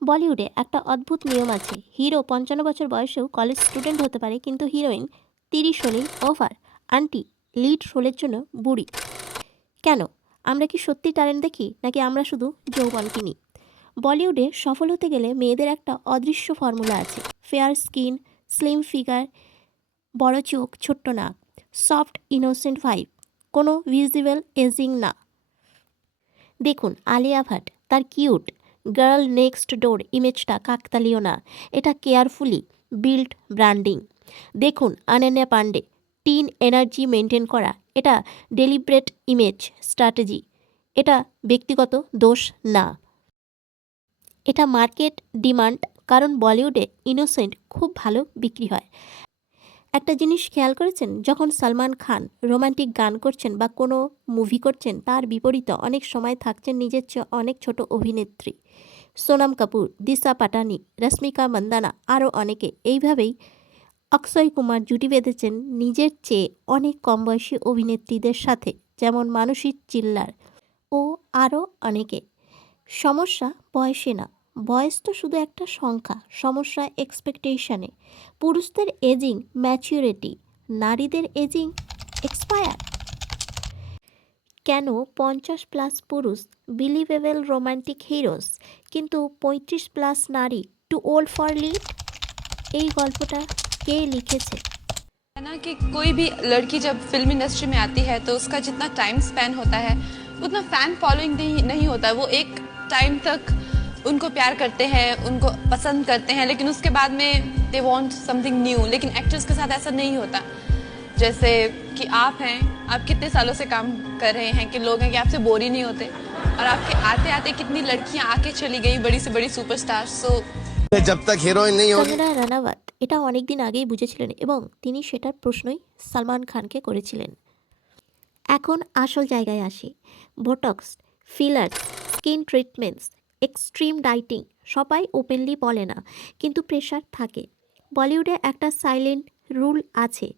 বলিউডে একটা অদ্ভুত নিয়ম আছে, হিরো 55 বছর বয়সেও কলেজ স্টুডেন্ট হতে পারে, কিন্তু হিরোইন 30 হলেই ওভার আন্টি লিড রোলের জন্য বুড়ি। কেন? আমরা কি সত্যি ট্যালেন্ট দেখি, নাকি আমরা শুধু যৌবন কিনি? বলিউডে সফল হতে গেলে মেয়েদের একটা অদৃশ্য ফর্মুলা আছে। ফেয়ার স্কিন, স্লিম ফিগার, বড় চোখ, ছোট্ট নাক, সফট ইনোসেন্ট ভাইব, কোনো ভিজিবল এজিং না। দেখুন আলিয়া ভাট, তার কিউট গার্ল নেক্সট ডোর ইমেজটা কাকতালীয় না, এটা কেয়ারফুলি বিল্ড ব্র্যান্ডিং। দেখুন Ananya Panday, teen energy maintain করা, এটা ডেলিব্রেট ইমেজ স্ট্র্যাটেজি, এটা ব্যক্তিগত দোষ না, এটা মার্কেট ডিমান্ড। কারণ বলিউডে ইনোসেন্ট খুব ভালো বিক্রি হয়। একটা জিনিস খেয়াল করেছেন, যখন সালমান খান রোমান্টিক গান করছেন বা কোনো মুভি করছেন, তার বিপরীতে অনেক সময় থাকছেন নিজের চেয়ে অনেক ছোট অভিনেত্রী। সোনাম কাপুর, দিশা পাটানি, রশ্মিকা মান্দানা, আরও অনেকে। এইভাবেই অক্ষয় কুমার জুটি বেঁধেছেন নিজের চেয়ে অনেক কম বয়সী অভিনেত্রীদের সাথে, যেমন মানসী চিল্লার ও আরও অনেকে। সমস্যা বয়সে না, বয়স তো শুধু একটা সংখ্যা, সমস্যা এক্সপেকটেশনে। পুরুষদের এজিং ম্যাচিউরিটি, নারীদের এজিং এক্সপায়ার। কেন 50+ পুরুষ বিলিভেবল রোমান্টিক হিরোস, কিন্তু 35+ নারী টু ওল্ড ফর লিড? এই গল্পটা কে লিখেছে? है ना कि कोई भी लड़की जब फिल्म इंडस्ट्री में आती है तो उसका जितना टाइम स्पेन होता है उतना फैन फॉलोइंग नहीं होता है। वो एक टाइम तक उनको प्यार करते हैं, उनको पसंद करते हैं, लेकिन उसके बाद में दे वांट समथिंग न्यू। लेकिन एक्टर्स के साथ ऐसा नहीं होता। जैसे कि आप हैं, आप कितने सालों से काम कर रहे हैं कि लोग हैं कि आपसे बोर ही नहीं होते, और आपके आते आते कितनी लड़कियां आके चली गई, बड़ी से बड़ी सुपरस्टार। सो जब तक हीरोइन नहीं होगी। কঙ্গনা রানাওয়াত এটা অনেক দিন আগেই বুঝেছিলেন এবং তিনি সেটার প্রশ্নই সালমান খানকে করেছিলেন। এখন আসল জায়গায় আসি। Botox, fillers, skin treatments, extreme dieting সবাই ওপেনলি বলে না, কিন্তু প্রেশার থাকে। বলিউডে একটা সাইলেন্ট রুল আছে,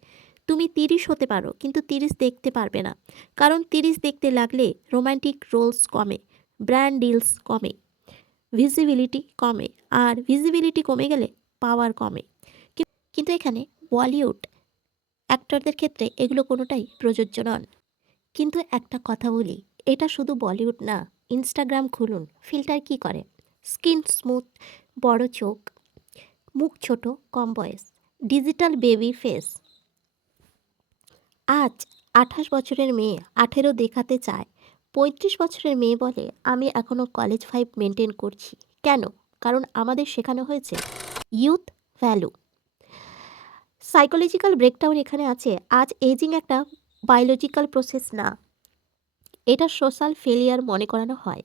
তুমি 30 হতে পারো কিন্তু 30 দেখতে পারবে না। কারণ 30 দেখতে লাগলে রোমান্টিক রোলস কমে, ব্র্যান্ড ডিলস কমে, ভিজিবিলিটি কমে, আর ভিজিবিলিটি কমে গেলে পাওয়ার কমে। কিন্তু এখানে বলিউড অ্যাক্টরদের ক্ষেত্রে এগুলো কোনোটাই প্রযোজ্য নন। কিন্তু একটা কথা বলি, এটা শুধু বলিউড না, ইনস্টাগ্রাম খুলুন, ফিল্টার কি করে? স্কিন স্মুথ, বড় চোখ, মুখ ছোট, কম বয়স, ডিজিটাল বেবি ফেস। আজ 28 বছরের মেয়ে 18 দেখাতে চায়, 35 বছরের মেয়ে বলে আমি এখনও কলেজ ফাইভ মেনটেন করছি। কেন? কারণ আমাদের শেখানো হয়েছে ইউথ ভ্যালু। সাইকোলজিক্যাল ব্রেকডাউন এখানে আছে। আজ এজিং একটা বায়োলজিক্যাল প্রসেস না, এটা সোশ্যাল ফেলিয়ার মনে করানো হয়।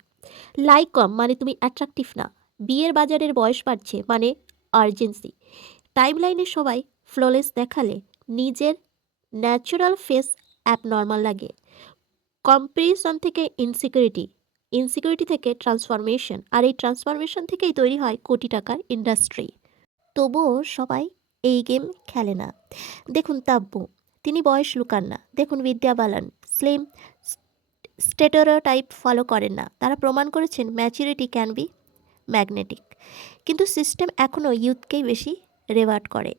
লাইক কম মানে তুমি অ্যাট্রাকটিভ না, বিয়ের বাজারের বয়স বাড়ছে মানে আর্জেন্সি, টাইমলাইনে সবাই ফ্ললেস দেখালে নিজের ন্যাচারাল ফেস অ্যাবনর্মাল লাগে। কম্পারিজন থেকে ইনসিকিউরিটি, ইনসিকিউরিটি থেকে ট্রান্সফরমেশন, আর এই ট্রান্সফরমেশন থেকেই তৈরি হয় কোটি টাকার ইন্ডাস্ট্রি। তবুও সবাই এই গেম খেলে না। দেখুন তাব্বু, তিনি বয়স লুকান না। দেখুন বিদ্যা বালান, স্লিম স্টেটোরিওটাইপ ফলো করেন না। তারা প্রমাণ করেছেন ম্যাচুরিটি ক্যান বি ম্যাগনেটিক। কিন্তু সিস্টেম এখনও ইউথকেই বেশি রেওয়ার্ড করে।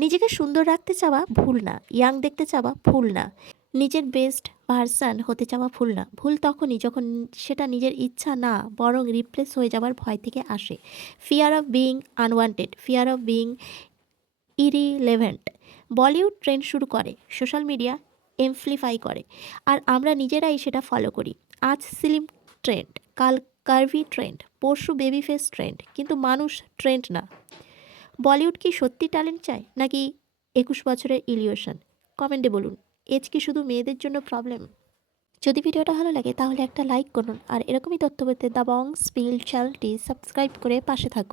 নিজেকে সুন্দর রাখতে চাওয়া ভুল না, ইয়াং দেখতে চাওয়া ভুল না, নিজের বেস্ট ভার্সান হতে চাওয়া ভুল না। ভুল তখনই যখন সেটা নিজের ইচ্ছা না, বরং রিপ্লেস হয়ে যাওয়ার ভয় থেকে আসে। Fear of being unwanted, fear of being irrelevant. Bollywood trend শুরু করে, সোশ্যাল মিডিয়া এমপ্লিফাই করে, আর আমরা নিজেরাই সেটা ফলো করি। আজ স্লিম ট্রেন্ড, কাল কার্ভি ট্রেন্ড, পরশু বেবি ফেস ট্রেন্ড, কিন্তু মানুষ ট্রেন্ড না। বলিউড কি সত্যি ট্যালেন্ট চায়, নাকি 21 বছরের ইলিউশন? কমেন্টে বলুন, এজ কি শুধু মেয়েদের জন্য প্রবলেম? যদি ভিডিওটা ভালো লাগে তাহলে একটা লাইক করুন, আর এরকমই তথ্য পেতে দাবং স্পিল চ্যানেলটি সাবস্ক্রাইব করে পাশে থাকুন।